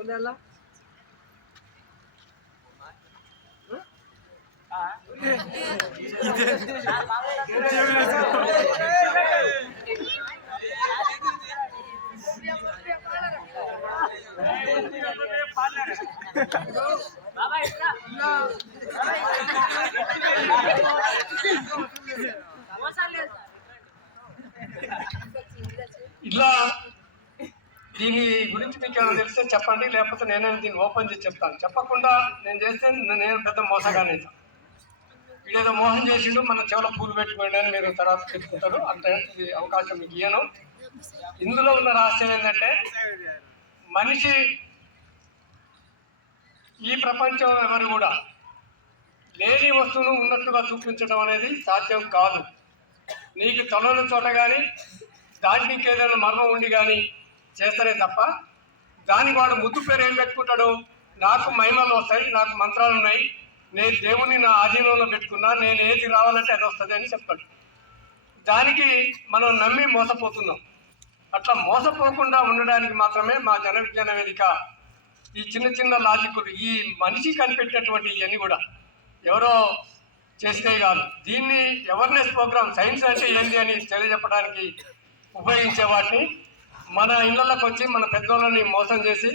ఇలా దీని గురించి మీకు ఏమైనా తెలిస్తే చెప్పండి, లేకపోతే నేనే దీన్ని ఓపెన్ చేసి చెప్తాను. చెప్పకుండా నేను చేస్తే నేను పెద్ద మోసగానే. వీడేదో మోసం చేసిండు, మన చెవులో పూలు పెట్టుకోండి అని మీరు తర్వాత చెప్పుకుంటారు. అంటే అవకాశం మీకు ఇయ్యను. ఇందులో ఉన్న రహస్యం ఏంటంటే, మనిషి ఈ ప్రపంచం ఎవరు కూడా లేని వస్తువును ఉన్నట్టుగా చూపించడం అనేది సాధ్యం కాదు. నీకు తొలల చోట కానీ దానికి ఇంకేదైనా మర్మం ఉండి కానీ చేస్తారే తప్ప, దానికి వాడు ముద్దు పేరు ఏం పెట్టుకుంటాడు, నాకు మహిమలు వస్తాయి, నాకు మంత్రాలు ఉన్నాయి, నేను దేవుణ్ణి నా ఆధీనంలో పెట్టుకున్నా, నేను ఏది రావాలంటే అది వస్తుంది అని చెప్తాడు. దానికి మనం నమ్మి మోసపోతున్నాం. అట్లా మోసపోకుండా ఉండడానికి మాత్రమే మా జన విజ్ఞాన వేదిక ఈ చిన్న చిన్న లాజిక్లు, ఈ మనిషి కనిపెట్టినటువంటి ఇవన్నీ కూడా ఎవరో చేస్తే కాదు. దీన్ని అవేర్నెస్ ప్రోగ్రామ్, సైన్స్ అంటే ఏంటి అని తెలియజెప్పడానికి ఉపయోగించే వాటిని మన ఇళ్లలోకి వచ్చి మన పెద్దోళ్ళని మోసం చేసి,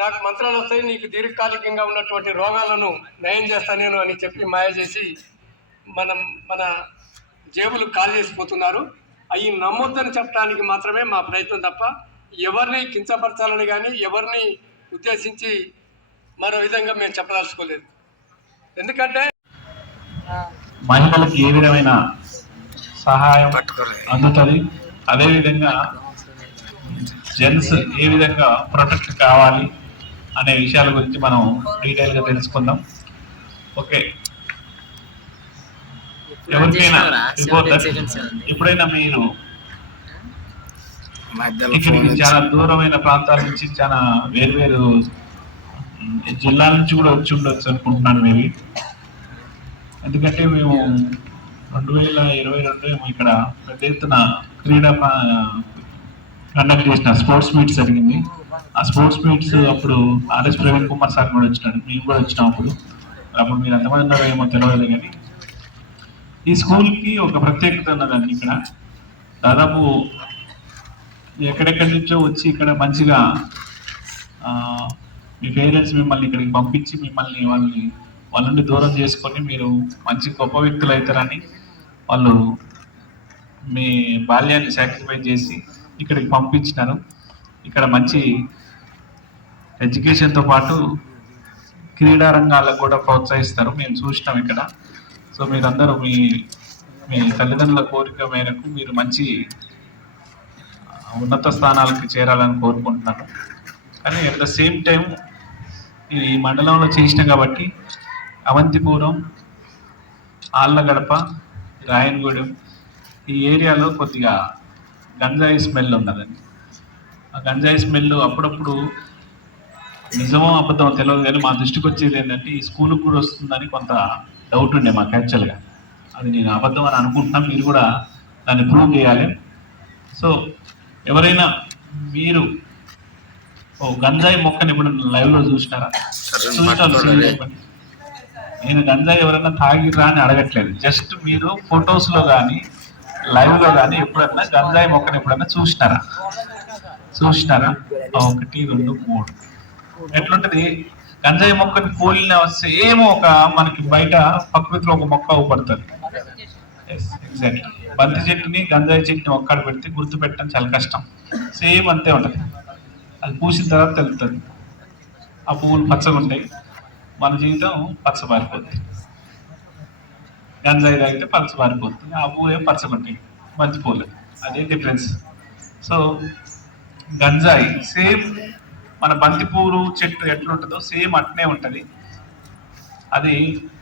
నాకు మంత్రాలు వస్తాయి, నీకు దీర్ఘకాలికంగా ఉన్నటువంటి రోగాలను నయం చేస్తాను నేను అని చెప్పి మాయ చేసి మన జేబులు ఖాళీ చేసిపోతున్నారు. అవి నమ్మొద్దని చెప్పడానికి మాత్రమే మా ప్రయత్నం తప్ప ఎవరిని కించపరచాలని కానీ ఎవరిని ఉద్దేశించి మరో విధంగా మేము చెప్పదలుచుకోలేదు. ఎందుకంటే మహిళలకు ఏ విధమైన సహాయం అందుతుంది, అదేవిధంగా జెంట్స్ ఏ విధంగా ప్రొటెక్ట్ కావాలి అనే విషయాల గురించి మనం డీటెయిల్గా తెలుసుకుందాం. ఓకే, ఎవరికైనా ఎప్పుడైనా మీరు ఇక్కడికి చాలా దూరమైన ప్రాంతాల నుంచి, చాలా వేరు జిల్లాల నుంచి కూడా వచ్చి ఉండొచ్చు అనుకుంటున్నాను మేబీ. ఎందుకంటే మేము 2022 ఇక్కడ పెద్ద ఎత్తున క్రీడా కండక్ట్ చేసిన స్పోర్ట్స్ మీట్స్ జరిగింది. ఆ స్పోర్ట్స్ మీట్స్ అప్పుడు ఆర్ఎస్ ప్రవీణ్ కుమార్ సార్ కూడా వచ్చినాడు, మేము కూడా వచ్చినాం. అప్పుడు మీరు ఎంతమంది ఉన్నారో ఏమో తెలియదు, కానీ ఈ స్కూల్కి ఒక ప్రత్యేకత ఉన్నదండి. ఇక్కడ దాదాపు ఎక్కడెక్కడి నుంచో వచ్చి ఇక్కడ మంచిగా మీ పేరెంట్స్ మిమ్మల్ని ఇక్కడికి పంపించి మిమ్మల్ని వాళ్ళ నుండి దూరం చేసుకొని మీరు మంచి గొప్ప వ్యక్తులు అవుతారని వాళ్ళు మీ బాల్యాన్ని సాక్రిఫైస్ చేసి ఇక్కడికి పంపించినారు. ఇక్కడ మంచి ఎడ్యుకేషన్తో పాటు క్రీడా రంగాలకు కూడా ప్రోత్సహిస్తారు, మేము చూసినాం ఇక్కడ. సో మీరందరూ మీ తల్లిదండ్రుల కోరిక మేరకు మీరు మంచి ఉన్నత స్థానాలకు చేరాలని కోరుకుంటున్నాను. కానీ అట్ ద సేమ్ టైం ఈ మండలంలో చేసిన కాబట్టి అవంతిపురం, ఆళ్ళగడప, రాయనగూడెం ఈ ఏరియాలో కొద్దిగా గంజాయి స్మెల్ ఉన్నదండి. ఆ గంజాయి స్మెల్ అప్పుడప్పుడు నిజమో అబద్ధమో తెలియదు, కానీ మా దృష్టికి వచ్చేది ఏంటంటే ఈ స్కూల్కి కూడా వస్తుందని కొంత డౌట్ ఉండే మాకు యాక్చువల్గా. అది నేను అబద్ధం అని అనుకుంటున్నాను, మీరు కూడా దాన్ని ప్రూవ్ చేయాలి. సో ఎవరైనా మీరు గంజాయి మొక్కని ఇప్పుడు లైవ్లో చూసినారా? చెప్పండి. నేను గంజాయి ఎవరైనా తాగిరా అని అడగట్లేదు, జస్ట్ మీరు ఫొటోస్లో కానీ లైవ్లో కానీ ఎప్పుడన్నా గంజాయి మొక్కని ఎప్పుడన్నా చూసినారా? 1, 2, 3 ఎట్లుంటది? గంజాయి మొక్కని పోలిన సేమ్ ఒక మనకి బయట ప్రకృతిలో ఒక మొక్క అవుపడుతుంది. ఎగ్జాక్ట్లీ బంతి చెట్టుని గంజాయి చెట్టుని ఒక్కడ పెడితే గుర్తు పెట్టడం చాలా కష్టం. సేమ్ అంతే ఉంటుంది. అది పూసిన తర్వాత తెలుస్తుంది. ఆ పువ్వులు పచ్చగా ఉంటాయి, మన జీవితం పచ్చబారిపోతుంది. గంజాయి తాగితే పచ్చబారిపోతుంది, ఆ పువ్వు పచ్చగా ఉంటాయి, బంతి పూలు. అదే డిఫరెన్స్. సో గంజాయి సేమ్ మన బంతి పువ్వులు చెట్టు ఎట్లుంటుందో సేమ్ అట్నే ఉంటుంది. అది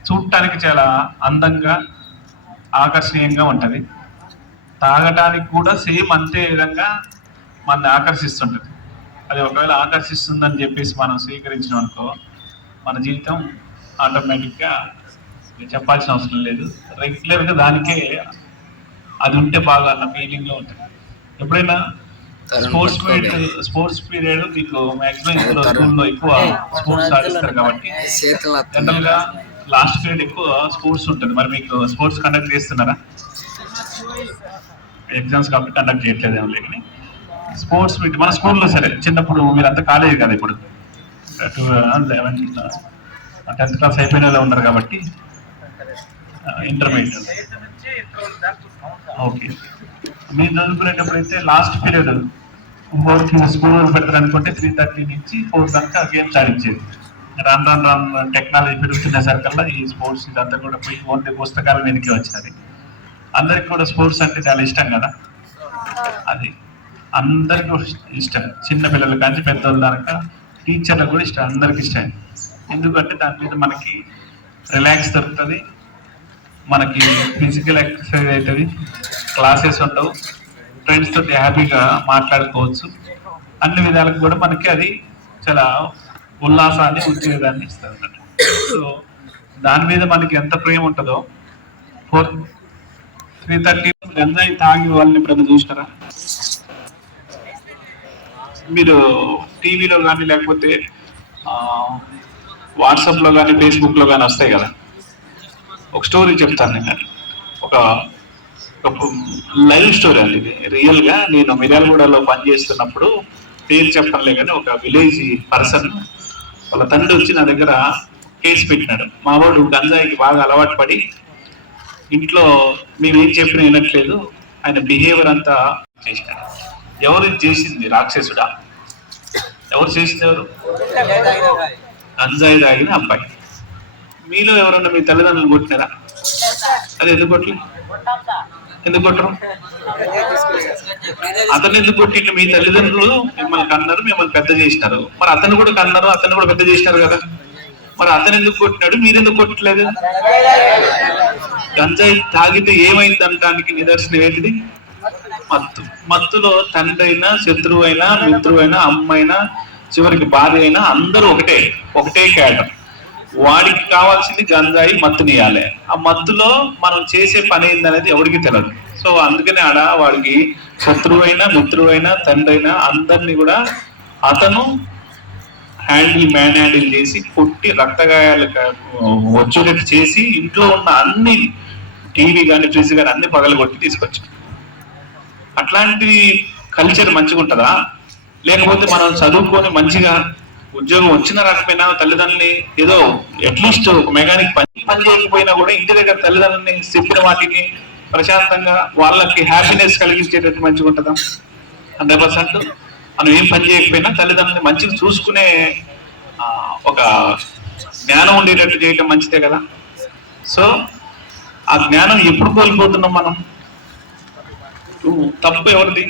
చూడటానికి చాలా అందంగా ఆకర్షణీయంగా ఉంటుంది. తాగటానికి కూడా సేమ్ అంతే విధంగా మనల్ని ఆకర్షిస్తుంటుంది. అది ఒకవేళ ఆకర్షిస్తుందని చెప్పేసి మనం స్వీకరించడం అనుకో, మన జీవితం ఆటోమేటిక్గా చెప్పాల్సిన అవసరం లేదు, రెగ్యులర్గా దానికే అది ఉంటే బాగా అన్న ఫీలింగ్లో ఉంటుంది. ఎప్పుడైనా స్పోర్ట్స్ పీరియడ్ మీకు మాక్సిమం ఇప్పుడు స్కూల్లో ఎక్కువ స్పోర్ట్స్ ఆడిస్తారు కాబట్టి జనరల్ గా లాస్ట్ పీరియడ్ ఎక్కువ స్పోర్ట్స్ ఉంటుంది. మరి మీకు స్పోర్ట్స్ కండక్ట్ చేస్తున్నారా? ఎగ్జామ్స్ కాబట్టి కండక్ట్ చేయట్లేదు ఏమో లేని స్పోర్ట్స్ మీట్ మన స్కూల్లో సరే చిన్నప్పుడు మీరంతా కాలేజీ కదా ఇప్పుడు 11 10th క్లాస్ అయిపోయిన వాళ్ళు ఉన్నారు కాబట్టి ఇంటర్మీడియట్ ఓకే. మీరు చదువుకునేటప్పుడు అయితే లాస్ట్ పీరియడ్ 4కి స్కూల్ పెడతారు అనుకుంటే 3:30 నుంచి 4 దాకా గేమ్స్ ఆడించేది. రాను టెక్నాలజీ పెరుగుతున్న సరికల్లా ఈ స్పోర్ట్స్ ఇదంతా కూడా పోయి ఓన్లీ పుస్తకాల మీదకి వచ్చినది. అందరికి కూడా స్పోర్ట్స్ అంటే చాలా ఇష్టం కదా, అది అందరికి ఇష్టం. చిన్న పిల్లలు కానీ పెద్దవాళ్ళ దాకా టీచర్లకు కూడా ఇష్టం, అందరికి ఇష్టం. ఎందుకంటే దాని మీద మనకి రిలాక్స్ దొరుకుతుంది, మనకి ఫిజికల్ ఎక్సర్సైజ్ అవుతుంది, క్లాసెస్ ఉండవు, ఫ్రెండ్స్ తోటి హ్యాపీగా మాట్లాడుకోవచ్చు. అన్ని విధాలకు కూడా మనకి అది చాలా ఉల్లాసాన్ని ఉద్యోగాన్ని ఇస్తుంది అన్నట్టు. సో దాని మీద మనకి ఎంత ప్రేమ ఉంటుందో 3:30 గంజాయి తాగి వాళ్ళని ఎప్పుడైనా చూసినారా? మీరు టీవీలో కానీ లేకపోతే వాట్సాప్లో కానీ ఫేస్బుక్లో కానీ వస్తాయి కదా. ఒక స్టోరీ చెప్తాను నేను, ఒక లైవ్ స్టోరీ అండి ఇది. రియల్గా నేను మిర్యాలగూడలో పనిచేస్తున్నప్పుడు, పేరు చెప్పలే కానీ ఒక విలేజ్ పర్సన్ వాళ్ళ తండ్రి వచ్చి నా దగ్గర కేసు పెట్టినాడు. మా వాడు గంజాయికి బాగా అలవాటు పడి ఇంట్లో మేమేం చెప్పినా వినట్లేదు, ఆయన బిహేవియర్ అంతా చేసినాడు. ఎవరు చేసింది? రాక్షసుడా? ఎవరు చేసింది? ఎవరు? గంజాయి తాగిన అబ్బాయి. మీలో ఎవరన్నా మీ తల్లిదండ్రులు కొట్టినారా? అది ఎందుకు కొట్టలేదు? ఎందుకు కొట్టరు? అతను ఎందుకు కొట్టిండు? మీ తల్లిదండ్రులు మిమ్మల్ని కన్నారు, మిమ్మల్ని పెద్ద చేసినారు. మరి అతను కూడా కన్నారు, అతను కూడా పెద్ద చేసినారు కదా. మరి అతను ఎందుకు కొట్టినాడు, మీరు ఎందుకు కొట్టలేదు? గంజాయి తాగితే ఏమైంది అనడానికి నిదర్శనం ఏంటిది? మత్తు. మత్తులో తండ్రి అయినా, శత్రువు అయినా, మిత్రువు అయినా, అమ్మ అయినా, చివరికి భార్య అయినా అందరూ ఒకటే క్యాడర్. వాడికి కావాల్సింది గంజాయి మత్తునియాలి. ఆ మత్తులో మనం చేసే పని ఏందనేది ఎవరికి తెలియదు. సో అందుకనే ఆడ వాడికి శత్రువు అయినా, మిత్రువు అయినా, తండ్రి అయినా అందరినీ కూడా అతను మ్యాన్ హ్యాండిల్ చేసి కొట్టి రక్తగాయాలు వచ్చేటట్టు చేసి ఇంట్లో ఉన్న అన్ని టీవీ కానీ ఫ్రిడ్జ్ కానీ అన్ని పగలగొట్టి తీసుకొచ్చాడు. అట్లాంటి కల్చర్ మంచిగా ఉంటుందా? లేకపోతే మనం చదువుకొని మంచిగా ఉద్యోగం వచ్చిన రాకపోయినా తల్లిదండ్రులని ఏదో అట్లీస్ట్ ఒక మెకానిక్ పని చేయకపోయినా కూడా ఇంటి దగ్గర తల్లిదండ్రులని చెప్పిన వాటికి ప్రశాంతంగా వాళ్ళకి హ్యాపీనెస్ కలిగించేటట్టు మంచిగా ఉంటుందా? 100%. మనం ఏం పని చేయకపోయినా తల్లిదండ్రులని మంచిగా చూసుకునే ఒక జ్ఞానం ఉండేటట్టు చేయటం మంచిదే కదా. సో ఆ జ్ఞానం ఎప్పుడు కోల్పోతున్నాం మనం? తప్పు ఎవరిది?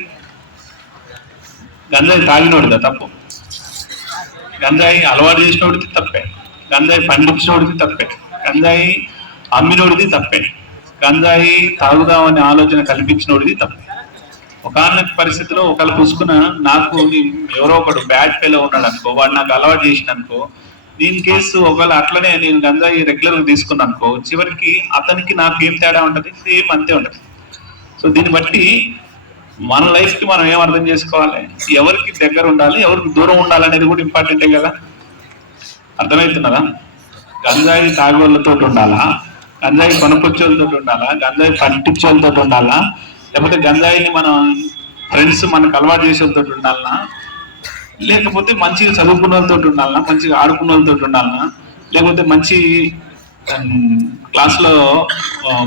గంజాయి తాగినోడిదా తప్పు? గంజాయి అలవాటు చేసినోడిది తప్పే, గంజాయి పండించినోడిది తప్పే, గంజాయి అమ్మినోడిది తప్పే, గంజాయి తాగుదామనే ఆలోచన కల్పించినోడిది తప్పే. ఒకనొక పరిస్థితిలో ఒకళ్ళు పుసుకున్న నాకు ఎవరో ఒకడు బ్యాడ్ ఫెలో ఉన్నాడు అనుకో, వాడు నాకు అలవాటు చేసిన అనుకో, దీని కేసు ఒకవేళ అట్లనే నేను గంజాయి రెగ్యులర్గా తీసుకున్నాను అనుకో, చివరికి అతనికి నాకు ఏం తేడా ఉంటుంది? సేమ్ అంతే ఉంటుంది. సో దీన్ని బట్టి మన లైఫ్కి మనం ఏం అర్థం చేసుకోవాలి? ఎవరికి దగ్గర ఉండాలి, ఎవరికి దూరం ఉండాలి అనేది కూడా ఇంపార్టెంటే కదా. అర్థమవుతున్నదా? గంజాయి తాగోళ్ళతో ఉండాలా, గంజాయి కొనుక్కొచ్చేళ్ళతో ఉండాలా, గంజాయి పండించేళ్ళతో ఉండాలా, లేకపోతే గంజాయిని మనం ఫ్రెండ్స్ మనకు అలవాటు చేసేతో ఉండాలనా, లేకపోతే మంచిగా చదువుకున్న వాళ్ళతో ఉండాలనా, మంచిగా ఆడుకున్న వాళ్ళతో ఉండాలనా, లేకపోతే మంచి క్లాస్లో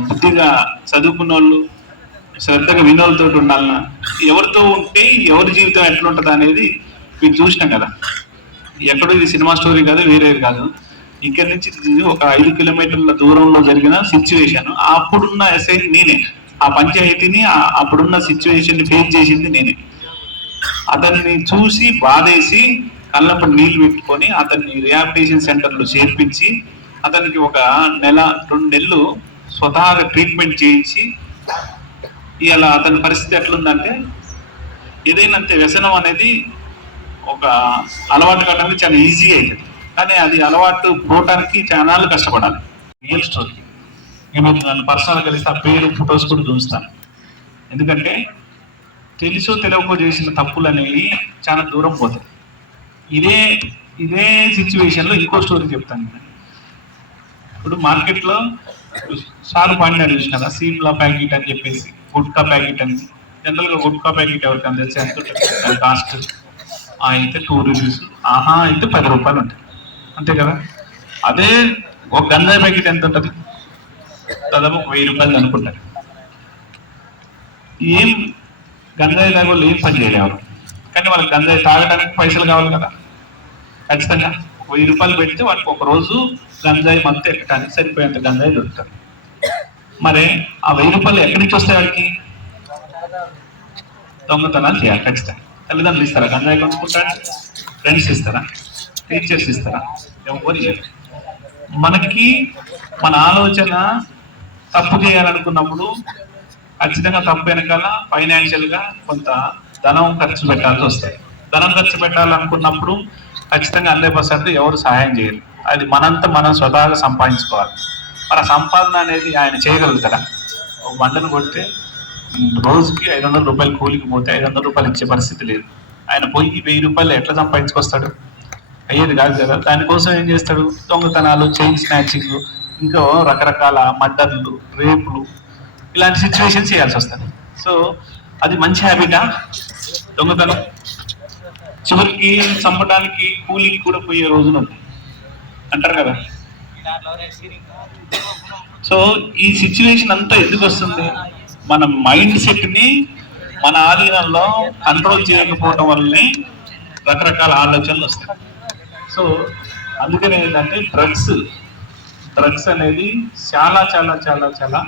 బుద్ధిగా చదువుకున్న వాళ్ళు శ్రద్ధగా వినోలతో ఉండాలన్నా, ఎవరితో ఉంటే ఎవరి జీవితం ఎట్లుంటుంది అనేది మీరు చూసినాం కదా. ఎక్కడో ఇది సినిమా స్టోరీ కాదు, వేరేది కాదు. ఇక్కడి నుంచి ఒక 5 కిలోమీటర్ల దూరంలో జరిగిన సిచ్యువేషన్, అప్పుడున్న ఎస్ఐ నేనే, ఆ పంచాయతీని అప్పుడున్న సిచ్యువేషన్ ఫేస్ చేసింది నేనే. అతన్ని చూసి బాధేసి కళ్ళప్పుడు నీళ్లు పెట్టుకొని అతన్ని రిహాబిలిటేషన్ సెంటర్లో చేర్పించి అతనికి ఒక 1-2 నెలలు స్వతహాగా ట్రీట్మెంట్ చేయించి, ఇలా అతని పరిస్థితి ఎట్లుందంటే, ఏదైనా అంతే వ్యసనం అనేది ఒక అలవాటు కావడానికి చాలా ఈజీ అవుతుంది, కానీ అది అలవాటు పోవటానికి చాలా కష్టపడాలి. Real story. నేను నన్ను పర్సనల్ కలిసి ఆ పేరు ఫొటోస్ కూడా చూస్తాను. ఎందుకంటే తెలుసో తెలియకో చేసిన తప్పులు అనేవి చాలా దూరం పోతాయి. ఇదే ఇదే సిచ్యువేషన్లో ఇంకో స్టోరీ చెప్తాను నేను. ఇప్పుడు మార్కెట్లో సారు పాడినాడు చూసినారా, సీమ్లా ప్యాకెట్ అని చెప్పేసి, గుట్కా ప్యాకెట్ అని. జనరల్గా గుట్కా ప్యాకెట్ ఎవరికైనా తెలిసి ఎంత ఉంటుంది అది కాస్ట్? అయితే 2 రూపీస్, ఆహా అయితే 10 రూపాయలు ఉంటాయి, అంతే కదా. అదే ఒక గంజాయి ప్యాకెట్ ఎంత ఉంటుంది? దాదాపు 1000 రూపాయలు అనుకుంటారు. ఏం గంజాయి తాగోళ్ళు ఏం పని చేయలేరు, కానీ వాళ్ళకి గంజాయి తాగడానికి పైసలు కావాలి కదా. ఖచ్చితంగా 1000 రూపాయలు పెడితే వాటికి ఒక రోజు గంజాయి మత్తు ఎక్కడానికి సరిపోయేంత గంజాయి దొరుకుతుంది. మరి ఆ 1000 రూపాయలు ఎక్కడి నుంచి వస్తాయి వాడికి? దొంగతనాలు చేయాలి ఖచ్చితంగా. తల్లిదండ్రులు ఇస్తారా గంజాయి కొనుక్కుంటారు? ఫ్రెండ్స్ ఇస్తారా? టీచర్స్ ఇస్తారా? ఎవరు ఇయ్యరు. మనకి మన ఆలోచన తప్పు చేయాలనుకున్నప్పుడు ఖచ్చితంగా తప్పు వెనకాల ఫైనాన్షియల్గా కొంత ధనం ఖర్చు పెట్టాల్సి వస్తుంది. ధనం ఖర్చు పెట్టాలనుకున్నప్పుడు ఖచ్చితంగా 100% ఎవరు సహాయం చేయరు. అది మనం స్వతహాగా సంపాదించుకోవాలి. మన సంపాదన అనేది ఆయన చేయగలుగుతారా? ఒక బండను కొడితే రోజుకి 500 రూపాయలు కూలికి పోతే 500 రూపాయలు ఇచ్చే పరిస్థితి లేదు. ఆయన పోయి 1000 రూపాయలు ఎట్లా సంపాదించుకొస్తాడు? అయ్యేది కాదు కదా. దానికోసం ఏం చేస్తాడు? దొంగతనాలు, చైన్ స్నాచింగ్, ఇంకా రకరకాల మర్డర్లు, రేపులు, ఇలాంటి సిచ్యువేషన్స్ చేయాల్సి వస్తుంది. సో అది మంచి హ్యాబిటా దొంగతనం? చివరికి చంపడానికి కూలికి కూడా పోయే రోజులు అంటారు కదా. సో ఈ సిచ్యువేషన్ అంతా ఎందుకు వస్తుంది? మన మైండ్ సెట్ని మన ఆధీనంలో కంట్రోల్ చేయకపోవడం వల్లనే రకరకాల ఆలోచనలు వస్తాయి. సో అందుకనే ఏంటంటే డ్రగ్స్ అనేది చాలా చాలా చాలా చాలా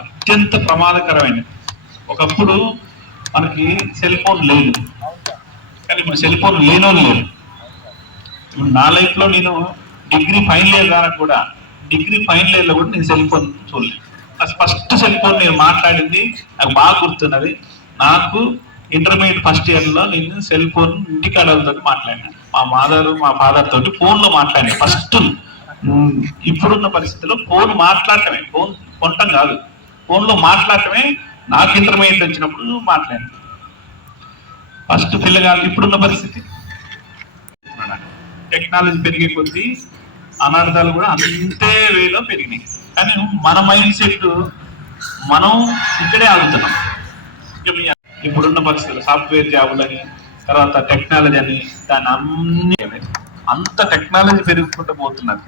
అత్యంత ప్రమాదకరమైనది. ఒకప్పుడు మనకి సెల్ ఫోన్ లేదు, కానీ ఇప్పుడు సెల్ ఫోన్ లేనోళ్ళు లేరు. ఇప్పుడు నా లైఫ్లో నేను డిగ్రీ ఫైనల్ ఇయర్ దాకా కూడా, డిగ్రీ ఫైనల్ ఇయర్లో కూడా నేను సెల్ ఫోన్ చూడలేదు. ఫస్ట్ సెల్ ఫోన్ నేను మాట్లాడింది నాకు బాగా గుర్తున్నది. నాకు ఇంటర్మీడియట్ ఫస్ట్ ఇయర్లో నేను సెల్ ఫోన్ ఇంటికాడలతో మాట్లాడినాను. మా ఫాదర్ తోటి ఫోన్లో మాట్లాడినాను ఫస్ట్. ఇప్పుడున్న పరిస్థితుల్లో ఫోన్ మాట్లాడటమే, ఫోన్ కొనటం కాదు, ఫోన్లో మాట్లాడటమే నాకు ఇంటర్మీడియట్ వచ్చినప్పుడు మాట్లాడాను ఫస్ట్. పిల్లగాళ్ళు ఇప్పుడున్న పరిస్థితి, టెక్నాలజీ పెరిగే కొద్దీ అనార్థాలు కూడా అంతే వేలో పెరిగినాయి. కానీ మన మైండ్ సెట్ మనం ఇక్కడే ఆగుతున్నాం. ఇప్పుడున్న పరిస్థితులు సాఫ్ట్వేర్ జాబులని, తర్వాత టెక్నాలజీ అని, దాని అన్ని అంత టెక్నాలజీ పెరుగుకుంటూ పోతున్నది.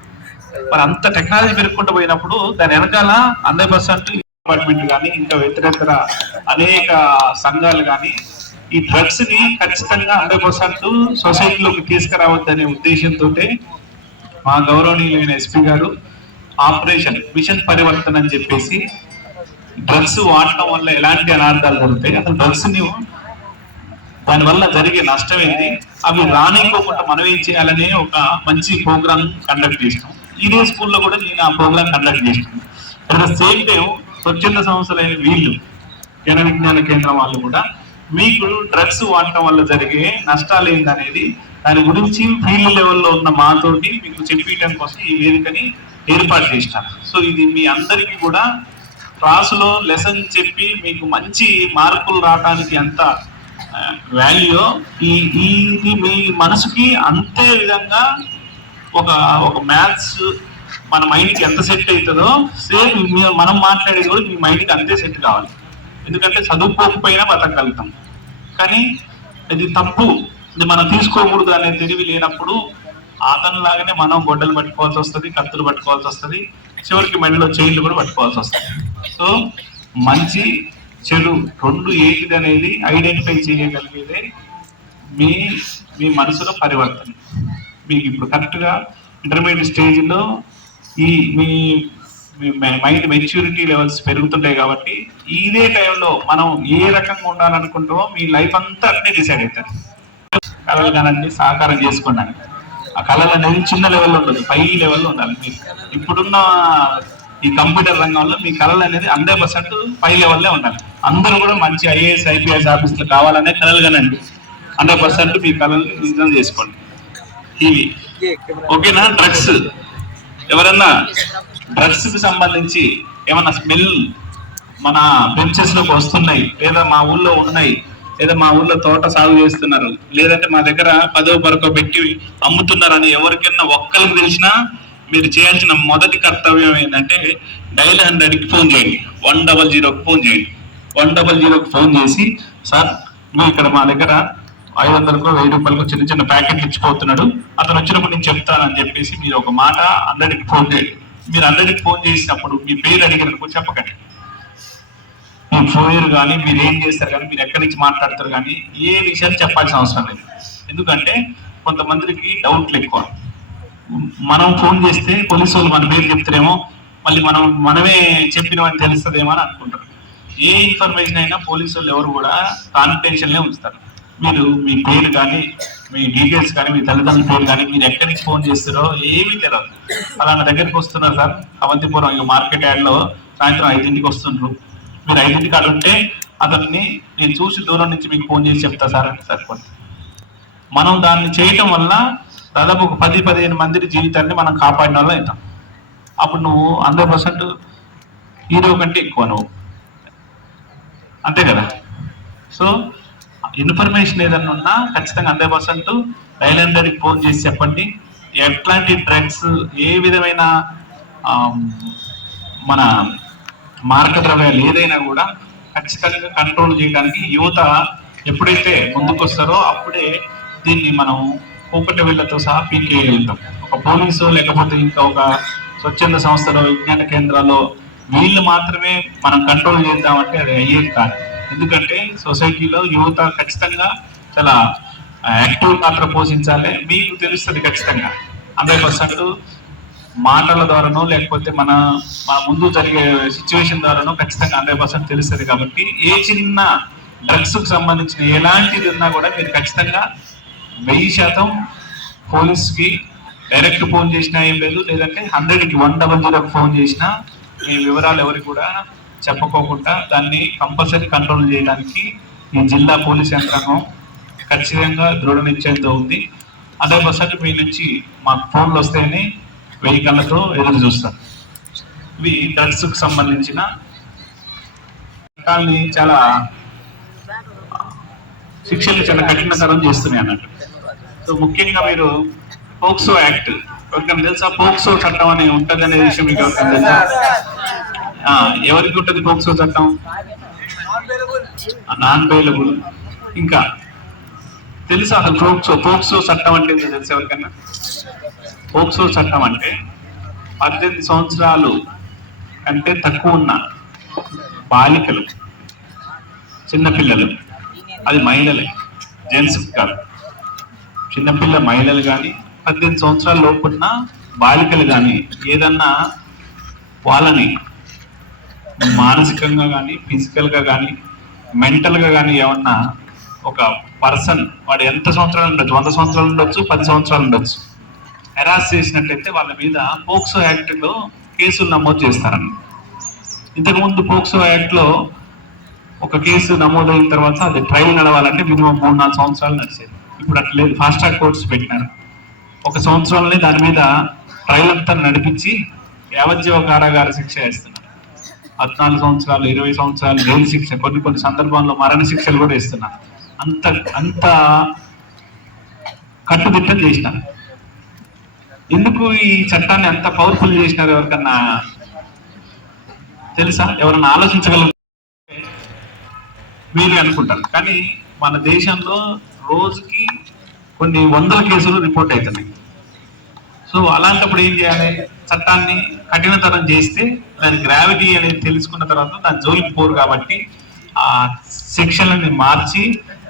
మరి అంత టెక్నాలజీ పెరుగుకుంటూ పోయినప్పుడు దాని వెనకాల 100% డిపార్ట్మెంట్ కానీ, ఇంకా ఇతరేతర అనేక సంఘాలు కానీ ఈ డ్రగ్స్ ని ఖచ్చితంగా 100% సొసైటీలోకి తీసుకురావద్దనే ఉద్దేశంతో మా గౌరవనీయులైన ఎస్పీ గారు ఆపరేషన్ మిషన్ పరివర్తన అని చెప్పేసి, డ్రగ్స్ వాడటం వల్ల ఎలాంటి అనార్థాలు జరుగుతాయి, అసలు డ్రగ్స్ ని దానివల్ల జరిగే నష్టం ఏంటి, అవి రానికోకుండా మనం ఏం చేయాలనే ఒక మంచి ప్రోగ్రామ్ కండక్ట్ చేసినాం. ఇదే స్కూల్లో కూడా నేను ఆ ప్రోగ్రామ్ కండక్ట్ చేసినాను. అట్ ద సేమ్ టైం స్వచ్ఛంద సంస్థలైన వీళ్ళు, జన విజ్ఞాన కేంద్రం వాళ్ళు కూడా మీకు డ్రగ్స్ వాడటం వల్ల జరిగే నష్టాలు ఏంటనేది దాని గురించి ఫీల్డ్ లెవెల్లో ఉన్న మాతోటి మీకు చెప్పడం కోసం ఈ వేదికని ఏర్పాటు చేసినారు. సో ఇది మీ అందరికీ కూడా క్లాసులో లెసన్ చెప్పి మీకు మంచి మార్కులు రావడానికి ఎంత వాల్యూ, ఇది మీ మనసుకి అంతే విధంగా ఒక మ్యాథ్స్ మన మైండ్కి ఎంత సెట్ అవుతుందో సేమ్ మనం మాట్లాడేది కూడా మీ మైండ్కి అంతే సెట్ కావాలి. ఎందుకంటే చదువుకోకపోయినా బతకగలుగుతాం, కానీ ఇది తప్పు, ఇది మనం తీసుకోకూడదు అనే తెలివి లేనప్పుడు అతనిలాగానే మనం గొడ్డలు పట్టుకోవాల్సి వస్తుంది, కత్తులు పట్టుకోవాల్సి వస్తుంది, చివరికి మెడలో చైన్లు కూడా పట్టుకోవాల్సి వస్తుంది. సో మంచి చెడు రెండు ఏంటిది అనేది ఐడెంటిఫై చేయగలిగేదే మీ మనసులో పరివర్తన. మీకు ఇప్పుడు కరెక్ట్గా ఇంటర్మీడియట్ స్టేజ్లో ఈ మీ మైండ్ మెచ్యూరిటీ లెవెల్స్ పెరుగుతుంటాయి కాబట్టి ఇదే టైంలో మనం ఏ రకంగా ఉండాలనుకుంటామో మీ లైఫ్ అంతా అట్నే డిసైడ్ అవుతారు. కళలు కానండి సహకారం చేసుకోండి. ఆ కళలు అనేది చిన్న లెవెల్లో ఉండదు, పై లెవెల్లో ఉండాలి. ఇప్పుడున్న ఈ కంప్యూటర్ రంగంలో మీ కళలు అనేది 100% పై లెవెల్లో ఉండాలి. అందరూ కూడా మంచి IAS IPS ఆఫీసులు కావాలనే కళలు కానండి. 100% మీ కళల్ని నిజం చేసుకోండి. ఇవి ఓకేనా? డ్రగ్స్ ఎవరన్నా డ్రగ్స్ కి సంబంధించి ఏమన్నా స్మెల్ మన బెంచెస్ లోకి వస్తున్నాయి లేదా మా ఊళ్ళో ఉన్నాయి, లేదా మా ఊర్లో తోట సాగు చేస్తున్నారు, లేదంటే మా దగ్గర 10వ బరకో పెట్టి అమ్ముతున్నారని ఎవరికైనా ఒక్కరికి తెలిసినా మీరు చేయాల్సిన మొదటి కర్తవ్యం ఏంటంటే డైల్ 100కి ఫోన్ చేయండి, 100కి ఫోన్ చేయండి. 100కి ఫోన్ చేసి, సార్ నువ్వు ఇక్కడ మా దగ్గర 500కో 1000 రూపాయలకు చిన్న చిన్న ప్యాకెట్లు ఇచ్చిపోతున్నాడు, అతను వచ్చినప్పుడు నేను చెప్తానని చెప్పేసి మీరు ఒక మాట 100కి ఫోన్ చేయండి. మీరు 100కి ఫోన్ చేసినప్పుడు మీ పేరు అడిగినప్పుడు చెప్పకండి, మీ పేరు కానీ మీరు ఏం చేస్తారు కానీ మీరు ఎక్కడి నుంచి మాట్లాడతారు కానీ ఏ విషయాలు చెప్పాల్సిన అవసరం లేదు. ఎందుకంటే కొంతమందికి డౌట్లు ఎక్కువ. మనం ఫోన్ చేస్తే పోలీసు వాళ్ళు మన పేరు చెప్తారేమో, మళ్ళీ మనమే చెప్పినవని తెలుస్తుందేమో అని అనుకుంటారు. ఏ ఇన్ఫర్మేషన్ అయినా పోలీసు వాళ్ళు ఎవరు కూడా కాన్ఫిడెన్షియల్నే ఉంచుతారు. మీరు మీ పేరు కానీ మీ డీటెయిల్స్ కానీ మీ తల్లిదండ్రుల పేరు కానీ మీరు ఎక్కడి నుంచి ఫోన్ చేస్తారో ఏమీ తెలియదు. అలాంటి దగ్గరికి వస్తున్నారు సార్, అవంతిపురం ఇక మార్కెట్ యార్డ్లో సాయంత్రం 5ంటికి వస్తుండ్రు, మీరు 5ంటి కాడ ఉంటే అతన్ని నేను చూసి దూరం నుంచి మీకు ఫోన్ చేసి చెప్తా సార్ అంటే సరిపోతుంది. మనం దాన్ని చేయటం వల్ల దాదాపు ఒక 10-15 మంది జీవితాన్ని మనం కాపాడిన వాళ్ళు అవుతాం. అప్పుడు నువ్వు 100% హీరో కంటే ఎక్కువ నువ్వు, అంతే కదా. సో ఇన్ఫర్మేషన్ ఏదన్నా ఉన్నా ఖచ్చితంగా 100% డైల్ 100కి ఫోన్ చేసి చెప్పండి. ఎట్లాంటి డ్రగ్స్, ఏ విధమైన మన మార్క ద్రవ్యాలు ఏదైనా కూడా ఖచ్చితంగా కంట్రోల్ చేయడానికి యువత ఎప్పుడైతే ముందుకు వస్తారో అప్పుడే దీన్ని మనం కూకటి వీళ్ళతో సహా పీకేయగలుగుతాం. ఒక పోలీసు లేకపోతే ఇంకా ఒక స్వచ్ఛంద సంస్థలో విజ్ఞాన కేంద్రాల్లో వీళ్ళు మాత్రమే మనం కంట్రోల్ చేద్దామంటే అది అయ్యేది కాదు. ఎందుకంటే సొసైటీలో యువత ఖచ్చితంగా చాలా యాక్టివ్ పాత్ర పోషించాలి. మీకు తెలుస్తుంది ఖచ్చితంగా 100% మాటల ద్వారానో లేకపోతే మన ముందు జరిగే సిచ్యువేషన్ ద్వారానో ఖచ్చితంగా 100% తెలుస్తుంది. కాబట్టి ఏ చిన్న డ్రగ్స్కి సంబంధించిన ఎలాంటిది ఉన్నా కూడా మీరు ఖచ్చితంగా 1000% పోలీస్కి డైరెక్ట్ ఫోన్ చేసినా ఏం లేదు, లేదంటే 100కి ఫోన్ చేసినా మీ వివరాలు ఎవరికి కూడా చెప్పుకోకుండా దాన్ని కంపల్సరీ కంట్రోల్ చేయడానికి ఈ జిల్లా పోలీస్ యంత్రాంగం ఖచ్చితంగా దృఢ నిశ్చయంతో ఉంది. 100% మీ నుంచి మాకు ఫోన్లు వస్తేనే 1000 కళ్ళతో ఎదురు చూస్తారు. ఇవి డ్రగ్స్కి సంబంధించిన చట్టాలని చాలా శిక్షలు చాలా కఠినతరం చేస్తున్నాయి అన్నట్టు. సో ముఖ్యంగా మీరు పోక్సో యాక్ట్ ఎవరికైనా తెలుసా? పోక్సో చట్టం అని ఉంటుంది అనే విషయం మీకు ఎవరికైనా తెలుసా? ఎవరికి ఉంటుంది పోక్సో చట్టం? Non bailable. ఇంకా తెలుసా అసలు పోక్సో చట్టం అంటే ఏంటో తెలుసా ఎవరికైనా? పోక్సో చట్టం అంటే 18 సంవత్సరాలు కంటే తక్కువ ఉన్న బాలికలు, చిన్నపిల్లలు, అది మహిళలే, జెంట్స్ కాదు, చిన్నపిల్ల మహిళలు కానీ 18 సంవత్సరాల లోపున్న బాలికలు కానీ ఏదన్నా వాళ్ళని మానసికంగా కానీ ఫిజికల్గా కానీ మెంటల్గా కానీ ఏమన్నా ఒక పర్సన్ వాడు ఎంత సంవత్సరాలు ఉండొచ్చు, 100 సంవత్సరాలు ఉండొచ్చు, 10 సంవత్సరాలు ఉండొచ్చు, హెరాస్ చేసినట్లయితే వాళ్ళ మీద పోక్సో యాక్ట్లో కేసులు నమోదు చేస్తారని. ఇంతకుముందు పోక్సో యాక్ట్లో ఒక కేసు నమోదైన తర్వాత అది ట్రయల్ నడవాలంటే మినిమం 3-4 సంవత్సరాలు నడిచేది. ఇప్పుడు అట్లా లేదు, ఫాస్ట్ ట్రాక్ కోర్ట్స్ పెట్టినారు. 1 సంవత్సరంలోనే దాని మీద ట్రయల్ అంతా నడిపించి యావజ్జీవ కారాగార శిక్ష వేస్తున్నారు. 14 సంవత్సరాలు, 20 సంవత్సరాలు జైలు శిక్ష, కొన్ని సందర్భాల్లో మరణ శిక్షలు కూడా ఇస్తున్నారు. అంత కట్టుదిట్టం చేసినారు. ఎందుకు ఈ చట్టాన్ని అంత పవర్ఫుల్ చేసినారు ఎవరికన్నా తెలుసా? ఎవరన్నా ఆలోచించగలరు మీరే అనుకుంటారు. కానీ మన దేశంలో రోజుకి కొన్ని 100 కేసులు రిపోర్ట్ అవుతున్నాయి. సో అలాంటప్పుడు ఏం చేయాలి? చట్టాన్ని కఠినతరం చేస్తే దాని గ్రావిటీ అనేది తెలుసుకున్న తర్వాత దాని జోలికి పోరు. కాబట్టి ఆ శిక్షలని మార్చి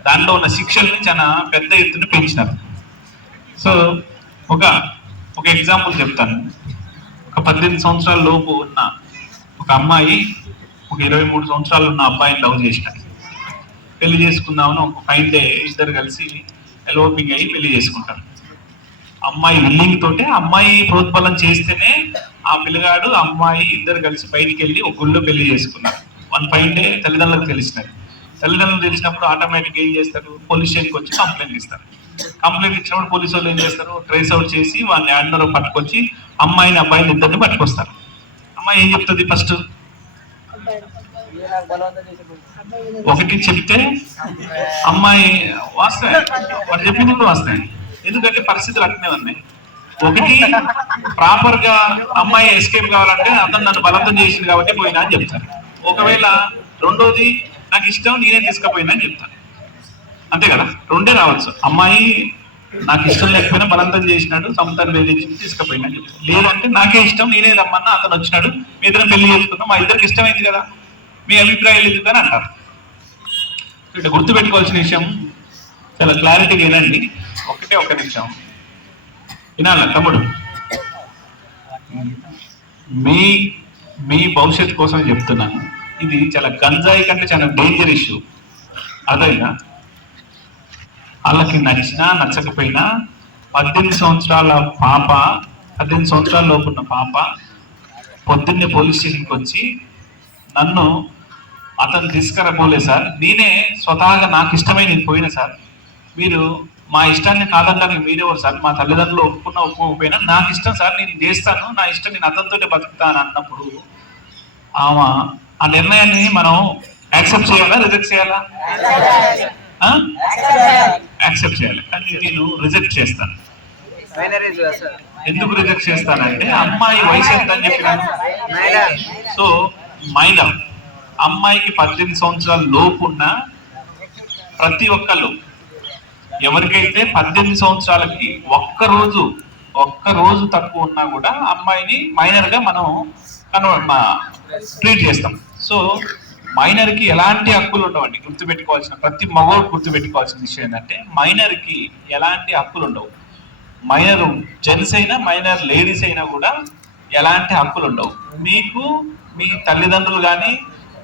దాంట్లో ఉన్న శిక్షల్ని చాలా పెద్ద ఎత్తున పెంచినారు. సో ఒక ఎగ్జాంపుల్ చెప్తాను. ఒక 18 సంవత్సరాల లోపు ఉన్న ఒక అమ్మాయి ఒక 23 సంవత్సరాలు ఉన్న అబ్బాయిని లవ్ చేసినారు. పెళ్లి చేసుకుందామని ఒక ఫైన్ డే ఇద్దరు కలిసి ఎలోపింగ్ అయ్యి పెళ్లి చేసుకుంటారు. అమ్మాయి విల్లింగ్ తోటే, అమ్మాయి ప్రోత్బలం చేస్తేనే ఆ పిల్లగాడు అమ్మాయి ఇద్దరు కలిసి బయటికి వెళ్ళి ఒక గుళ్ళో పెళ్లి చేసుకున్నారు. 1 ఫైన్ డే తల్లిదండ్రులకు తెలిసినది. తల్లిదండ్రులు తెలిసినప్పుడు ఆటోమేటిక్గా ఏం చేస్తారు? పోలీస్ స్టేషన్కి వచ్చి కంప్లైంట్ ఇస్తారు. కంప్లైంట్ ఇచ్చినప్పుడు పోలీసు వాళ్ళు ఏం చేస్తారు? ట్రేస్ అవుట్ చేసి వాళ్ళని అందరూ పట్టుకొచ్చి అమ్మాయిని అబ్బాయిని ఇద్దరిని పట్టుకొస్తారు. అమ్మాయి ఏం చెప్తుంది? ఫస్ట్ ఒకటి చెప్తే అమ్మాయి వాస్తాయి, వాడు చెప్పింది కూడా వాస్తాయి. ఎందుకంటే పరిస్థితులు అట్నే ఉన్నాయి. ఒకటి ప్రాపర్ గా అమ్మాయి ఎస్కేప్ కావాలంటే అతను నన్ను బలవంతం చేసింది కాబట్టి పోయినా అని చెప్తాను. ఒకవేళ రెండోది నాకు ఇష్టం నేనే తీసుకుపోయినా అని చెప్తాను. అంతే కదా, రెండే రావచ్చు. అమ్మాయి నాకు ఇష్టం లేకపోయినా బలవంతం చేసినాడు, సొంతాన్ని వేధించి తీసుకుపోయినా అని చెప్తాను. లేదంటే నాకే ఇష్టం, నేనే రమ్మన్నా, అతను వచ్చినాడు, మీ ఇద్దరం పెళ్లి చేసుకుందాం, మా ఇద్దరికి ఇష్టమైంది కదా, మీ అభిప్రాయాలు ఎందుకు అని అంటారు. ఇక్కడ గుర్తుపెట్టుకోవాల్సిన విషయం చాలా క్లారిటీగా వినండి. ఒక్క నిమిషం వినాల తమ్ముడు. మీ మీ భవిష్యత్తు కోసం చెప్తున్నాను. ఇది చాలా గంజాయి కంటే చాలా డేంజర్ ఇష్యూ. అదైనా వాళ్ళకి నచ్చినా నచ్చకపోయినా 18 సంవత్సరాల పాప, 18 సంవత్సరాల లోపు ఉన్న పాప పొద్దున్నే పోలీస్ స్టేషన్కి వచ్చి నన్ను అతను తీసుకురాబోలే సార్, నేనే స్వతహాగా నాకు ఇష్టమై నేను పోయినా సార్, మీరు మా ఇష్టాన్ని కాదనడానికి మీరెవరు సార్, మా తల్లిదండ్రులు ఒప్పుకోకపోయినా నాకు ఇష్టం సార్, నేను చేస్తాను, నా ఇష్టం, నేను అతనితోనే బతుకుతాను అన్నప్పుడు ఆమె ఆ నిర్ణయాన్ని మనం యాక్సెప్ట్ చేయాలా, రిజెక్ట్ చేయాలా? యాక్సెప్ట్ చేయాలి. కానీ నేను రిజెక్ట్ చేస్తాను. ఎందుకు రిజెక్ట్ చేస్తానంటే అమ్మాయి వయసు ఎంత అని చెప్పినాను. సో మైనర్ అమ్మాయికి 18 సంవత్సరాల లోపు ఉన్న ప్రతి ఒక్కళ్ళు, ఎవరికైతే 18 సంవత్సరాలకి ఒక్క రోజు తక్కువ ఉన్నా కూడా అమ్మాయిని మైనర్ గా మనం ట్రీట్ చేస్తాం. సో మైనర్ కి ఎలాంటి హక్కులు ఉండవండి. ప్రతి మగవాడు గుర్తుపెట్టుకోవాల్సిన విషయం ఏంటంటే మైనర్ కి ఎలాంటి హక్కులు ఉండవు. మైనర్ జెంట్స్ అయినా మైనర్ లేడీస్ అయినా కూడా ఎలాంటి హక్కులు ఉండవు. మీకు మీ తల్లిదండ్రులు కానీ,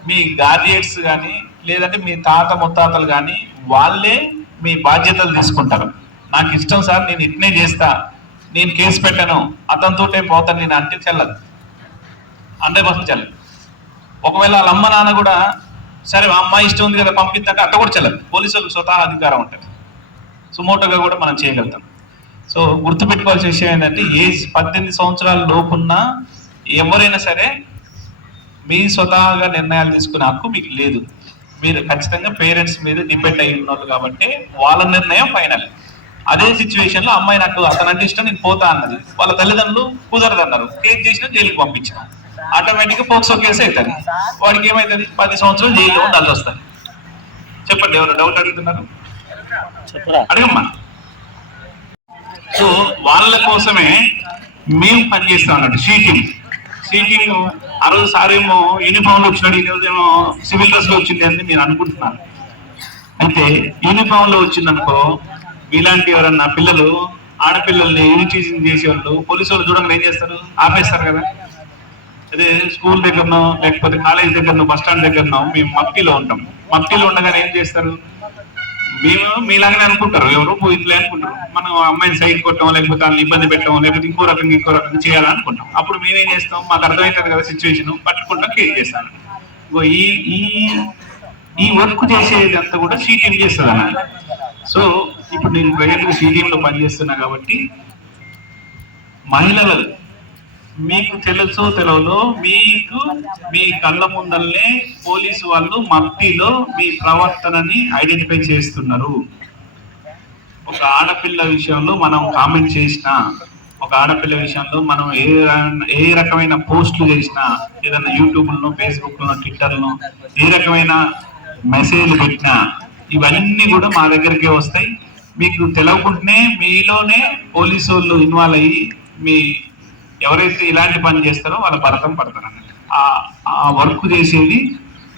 మీ గార్డియన్స్ కానీ, లేదంటే మీ తాత ముత్తాతలు కానీ వాళ్ళే మీ బాధ్యతలు తీసుకుంటారు. నాకు ఇష్టం సార్, నేను ఇట్నే చేస్తా, నేను కేసు పెట్టను, అతనితోటే పోతాను నేను అంటే చెల్లదు, 100% చెల్లదు. ఒకవేళ వాళ్ళ అమ్మ నాన్న కూడా సరే అమ్మాయి ఇష్టం ఉంది కదా పంపిద్దంటే అట్ట కూడా చెల్లదు. పోలీసులకు స్వతహా అధికారం ఉంటుంది, సుమోటోగా కూడా మనం చేయగలుగుతాం. సో గుర్తుపెట్టుకోవాల్సిన విషయం ఏంటంటే ఏజ్ 18 సంవత్సరాల లోపున్న ఎవరైనా సరే మీ స్వతహాగా నిర్ణయాలు తీసుకునే హక్కు మీకు లేదు. మీరు ఖచ్చితంగా పేరెంట్స్ మీద డిపెండ్ అయి ఉన్నారు కాబట్టి వాళ్ళ నిర్ణయం ఫైనల్. అదే సిచ్యువేషన్ లో అమ్మాయి నాకు అతనంటే ఇష్టం నేను పోతా అన్నది, వాళ్ళ తల్లిదండ్రులు కుదరదు అన్నారు, కేసు చేసినా జైలుకి పంపించిన, ఆటోమేటిక్ గా పోక్సో కేసు అవుతుంది. వాడికి ఏమవుతుంది, 10 సంవత్సరాలు జైల్లో ఉండాల్సి వస్తుంది. చెప్పండి, ఎవరు డౌట్ అడుగుతున్నారు? అడగమ్మా. సో వాళ్ళ కోసమే మేము పనిచేస్తాం అన్నట్టు. షీటింగ్ ఆ రోజు సారేమో యూనిఫామ్ లో వచ్చినాడు, ఈ రోజు ఏమో సివిల్ డ్రెస్ లో వచ్చింది అని మీరు అనుకుంటున్నారు. అయితే యూనిఫామ్ లో వచ్చిందనుకో, ఇలాంటి ఎవరన్నా పిల్లలు ఆడపిల్లల్ని యూనిటీజింగ్ చేసేవాళ్ళు పోలీసు వాళ్ళు చూడండి ఏం చేస్తారు, ఆపేస్తారు కదా. అదే స్కూల్ దగ్గరనో లేకపోతే కాలేజ్ దగ్గరనో బస్ స్టాండ్ దగ్గరనో మేము మఫ్టీలో ఉంటాం. మఫ్టీలో ఉండగానే ఏం చేస్తారు, మేము మీలాగానే అనుకుంటారు, ఎవరు పోయిట్లే అనుకుంటారు, మనం అమ్మాయిని సైడ్ కొట్టడం లేకపోతే వాళ్ళని ఇబ్బంది పెట్టడం లేకపోతే ఇంకో రకంగా చేయాలనుకుంటాం. అప్పుడు మేమేం చేస్తాం, మాకు అర్థమవుతుంది కదా సిచ్యువేషన్, పట్టుకుంటాం, కేసు చేస్తాను. ఈ వర్క్ చేసేది అంతా కూడా షీటీఎం చేస్తుంది అన్నమాట. సో ఇప్పుడు నేను ప్రజెంట్ షీటీఎంలో పనిచేస్తున్నా కాబట్టి మహిళలు మీకు తెలుసో తెలవదో మీకు మీ కళ్ళ ముందల్నే పోలీసు వాళ్ళు మఫ్టీలో మీ ప్రవర్తనని ఐడెంటిఫై చేస్తున్నారు. ఒక ఆడపిల్ల విషయంలో మనం కామెంట్ చేసినా, ఒక ఆడపిల్ల విషయంలో మనం ఏ రకమైన పోస్టులు చేసినా, ఏదైనా యూట్యూబ్లో, ఫేస్బుక్లో, ట్విట్టర్లో ఏ రకమైన మెసేజ్లు పెట్టినా ఇవన్నీ కూడా మా దగ్గరికే వస్తాయి. మీకు తెలవకుండానే మీలోనే పోలీసు వాళ్ళు ఇన్వాల్వ్ అయ్యి మీ ఎవరైతే ఇలాంటి పని చేస్తారో వాళ్ళ భరతం పడతారు అన్నట్టు. ఆ వర్క్ చేసేది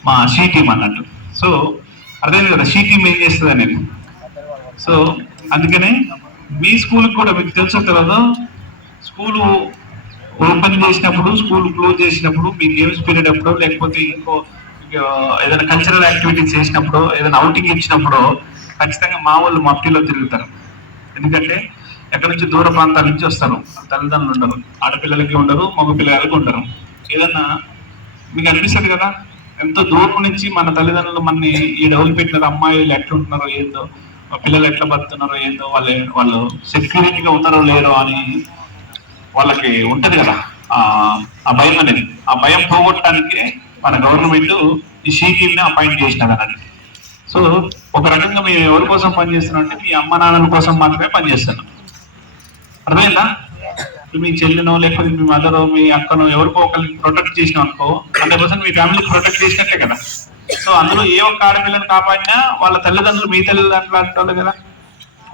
మా షీటీఎం అన్నట్టు. సో అర్థమైంది కదా షీటీఎం ఏం చేస్తుంది అనేది. సో అందుకనే మీ స్కూల్కి కూడా మీకు తెలుసో తెలియదు, స్కూల్ ఓపెన్ చేసినప్పుడు, స్కూల్ క్లోజ్ చేసినప్పుడు, మీ గేమ్స్ పీరియడ్ అప్పుడు లేకపోతే ఇంకో ఏదైనా కల్చరల్ యాక్టివిటీస్ చేసినప్పుడు, ఏదైనా అవుటింగ్ ఇచ్చినప్పుడు ఖచ్చితంగా మా వాళ్ళు మఫ్టీలో తిరుగుతారు. ఎందుకంటే ఎక్కడి నుంచి దూర ప్రాంతాల నుంచి వస్తారు, తల్లిదండ్రులు ఉండరు, ఆడపిల్లలకి ఉండరు, మగ పిల్లలకి ఉండరు. ఏదన్నా మీకు అనిపిస్తుంది కదా, ఎంతో దూరం నుంచి మన తల్లిదండ్రులు మనని ఈ డబ్బులు పెట్టినారు, అమ్మాయిలు ఎట్లుంటున్నారో ఏందో, పిల్లలు ఎట్లా బతున్నారో ఏందో, వాళ్ళు సెక్యూరిటీగా ఉన్నారో లేరో అని వాళ్ళకి ఉంటది కదా ఆ భయం అనేది. ఆ భయం పోగొట్టడానికి మన గవర్నమెంట్ ఈ షీ టీమ్ని అపాయింట్ చేసినారు అన్నట్టు. సో ఒక రకంగా మేము ఎవరి కోసం పనిచేస్తున్నాం అంటే మీ అమ్మ నాన్నల కోసం మాత్రమే పనిచేస్తున్నాం. అర్థమైందా? మీ చెల్లినో లేకపోతే మీ మదరో మీ అక్కనో ఎవరికో ఒకరిని ప్రొటెక్ట్ చేసినాం అనుకో 100% మీ ఫ్యామిలీకి ప్రొటెక్ట్ చేసినట్టే కదా. సో అందులో ఏ ఒక్క ఆడపిల్లని కాపాడినా వాళ్ళ తల్లిదండ్రులు మీ తల్లిదండ్రులు అంటారు కదా,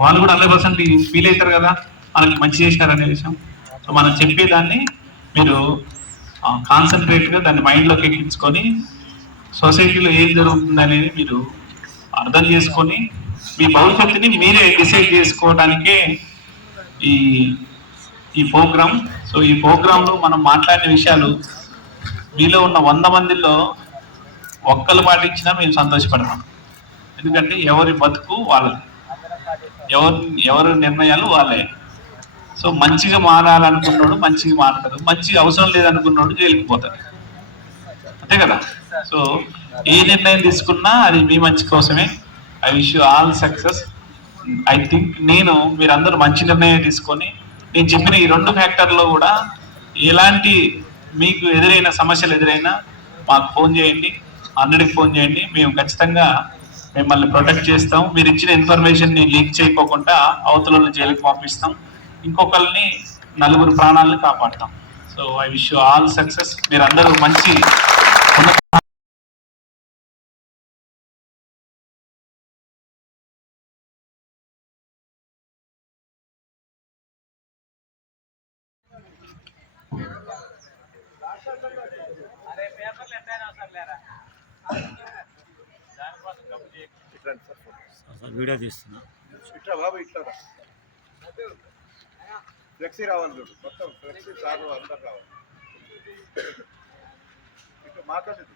వాళ్ళు కూడా 100% ఫీల్ అవుతారు కదా మనకి మంచి చేసినారనే విషయం. సో మనం చెప్పేదాన్ని మీరు కాన్సన్ట్రేట్గా దాన్ని మైండ్లోకి ఎక్కించుకొని సొసైటీలో ఏం జరుగుతుంది అనేది మీరు అర్థం చేసుకొని మీ భవిష్యత్తుని మీరే డిసైడ్ చేసుకోవడానికే ఈ ఈ ప్రోగ్రామ్. సో ఈ ప్రోగ్రాంలో మనం మాట్లాడిన విషయాలు మీలో ఉన్న 100 మందిలో ఒక్కరు పాటించినా మేము సంతోషపడతాం. ఎందుకంటే ఎవరి బతుకు వాళ్ళది, ఎవరి నిర్ణయాలు వాళ్ళే. సో మంచిగా మారాలనుకున్నాడు మంచిగా మారుతాడు, మంచిగా అవసరం లేదనుకున్నాడు జైలుకి పోతాడు, అంతే కదా. సో ఏ నిర్ణయం తీసుకున్నా అది మీ మంచి కోసమే. I wish you all success. I think మీరందరూ మంచి నిర్ణయం తీసుకొని నేను చెప్పిన ఈ 2 ఫ్యాక్టర్లో కూడా ఎలాంటి మీకు ఎదురైన సమస్యలు ఎదురైనా మాకు ఫోన్ చేయండి, 100కి ఫోన్ చేయండి. మేము ఖచ్చితంగా మిమ్మల్ని ప్రొటెక్ట్ చేస్తాం. మీరు ఇచ్చిన ఇన్ఫర్మేషన్ని లీక్ చేయకోకుండా అవతల జైలుకి పంపిస్తాం, ఇంకొకరిని 4 ప్రాణాలను కాపాడతాం. So I wish you all success. మీరందరూ మంచి వీడియో తీస్తున్నా. ఇట్లా బాబు ఇట్లా ఫ్లెక్సీ రావాలి చూడు, మొత్తం ఫ్లెక్సీ సార్ అందరు రావాలి. ఇట్లా మాట్లాడేది